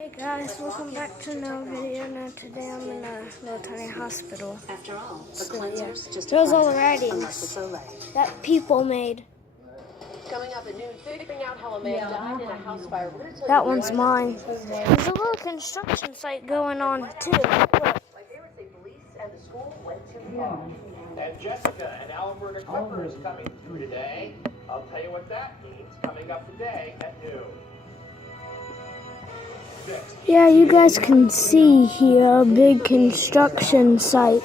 Hey guys, welcome back to another video. Now today I'm in a little tiny hospital. After all, the So, cleanser's just there's all the unless writings it's Olay. that people made. Coming up at noon, figuring out how a man died in a house fire. That one's mine. There's a little construction site going on too. Look. And the school went too far. And Jessica and Alberta Clippers coming through today. I'll tell you what that means coming up today at noon. Yeah, you guys can see here a big construction site.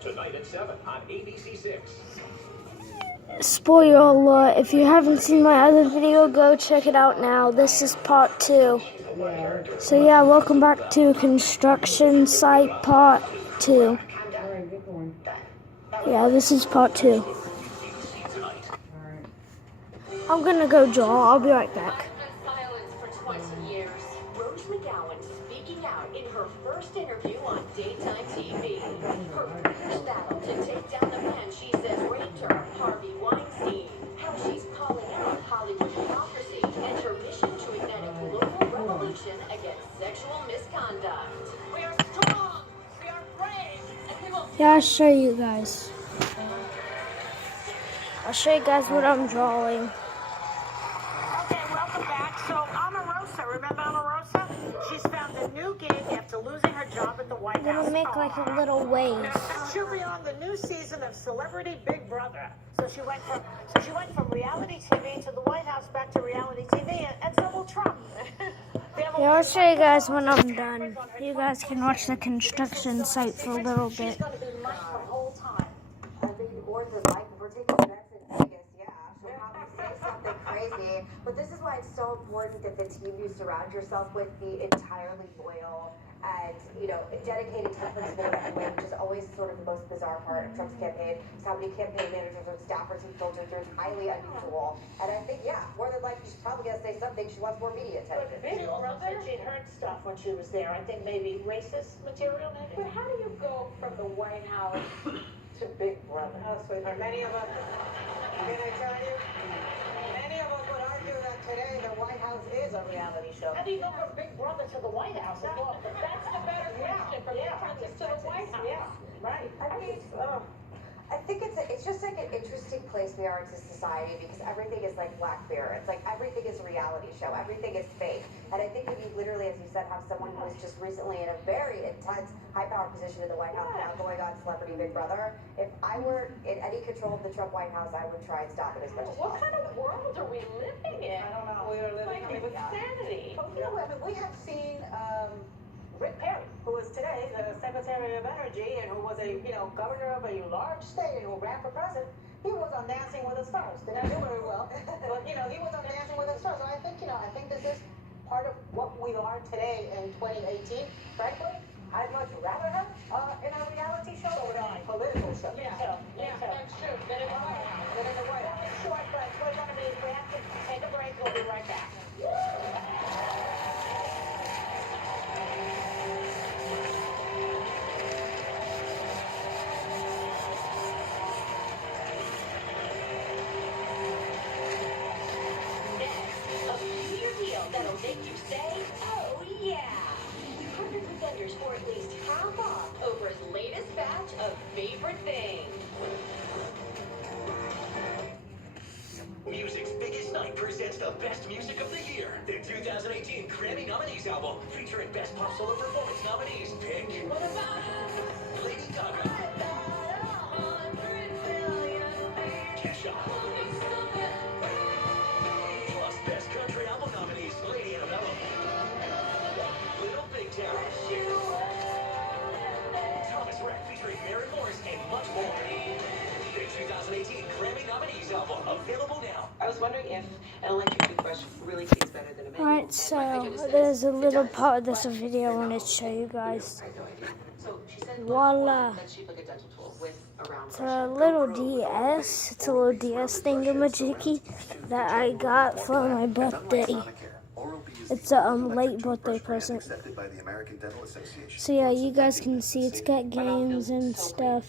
Tonight at 7 on ABC6. Spoiler alert, if you haven't seen my other video, go check it out now. This is part 2. So yeah, welcome back to construction site part 2. Yeah, this is part 2. I'm gonna go draw. I'll be right back. Silence for 20 years. Rose McGowan speaking out in her first interview on daytime TV. Her first battle to take down the man she says raped her, Harvey Weinstein. How she's calling out Hollywood hypocrisy and her mission to ignite a global revolution against sexual misconduct. We are strong. We are brave. And we will. Yeah, I'll show you guys. I'll show you guys what I'm drawing. Okay, welcome back. So Omarosa, remember Omarosa? She's found a new gig after losing her job at the White I'm House. gonna make like a little wave. She'll be on the new season of Celebrity Big Brother. So she went from reality TV to the White House, back to reality TV, and so will Trump. Yeah, I'll show you guys when I'm done. You guys can watch the construction site for a little bit. She's gonna be Mike the whole time. I think or the like if we're taking bets in Vegas, yeah, she'll probably say something crazy. But this is why it's so important that the team you surround yourself with be entirely loyal and, dedicated to the principle that win, which is always sort of the most bizarre part of Trump's campaign. Is how many campaign managers and staffers he filtered through. It's highly unusual. And I think, yeah, more than likely she's probably gonna say something. She wants more media attention. But Big Brother said she'd heard stuff when she was there. I think maybe racist material, maybe. But how do you go from the White House to Big Brother? Oh, sweetheart, many of us, can I tell you? Many of us would argue that today the White House is a reality show. How do you go from Big Brother to the White House? That's the better question from the Texas to the White House. Yeah, right. I think it's just like an interesting place we are as a society because everything is like Black Mirror. It's like everything is a reality show. Everything is fake. And I think when you literally, as you said, have someone who was just recently in a very intense, high-power position in the White House now going on Celebrity Big Brother, if I were in any control of the Trump White House, I would try and stop it as much as What possible. kind of world are we living in? I don't know. We are living Like insanity. But we have seen Rick Perry, who is today the Secretary of Energy and who was a governor of a large state and who ran for president. He was on Dancing with the Stars. Did not do very well, but he was on Dancing with the Stars. So I think this is part of what we are today in 2018. Frankly, I'd much rather have in a reality show than a political show. Yeah, So, that's true. Then it's White House. Then in the White House. Short break. We're going to be, we have to take a break. We'll be right back. A two-year deal that'll make you say, oh yeah. We partnered with vendors for at least half off over his latest batch of favorite things. Music's Biggest Night presents the best music of the year. The 2018 Grammy Nominees album featuring Best Pop Solo Performance nominees. Pick Lady Gaga, Kesha, plus Best Country Album nominees Lady Antebellum, Little Big Town, Thomas Rhett featuring Mary Morris, and much more. The 2018 Grammy Nominees album available now. I was wondering if an electric toothbrush really tastes better than a manual. Alright, so there's a little part of this video I want to show you guys. I had no idea. So she said Voila. that's shaped like a dental tool with a round It's brush. a little DS. It's a little DS thingamajiggy that I got for my birthday. It's a late birthday present. So yeah, you guys can see it's got games and stuff.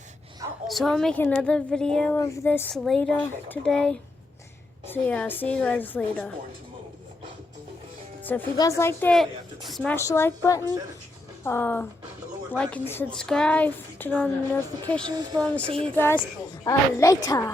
So I'll make another video of this later today. So yeah, see you guys later. So if you guys liked it, smash the like button. Like and subscribe. Turn on the notifications bell. And see you guys later.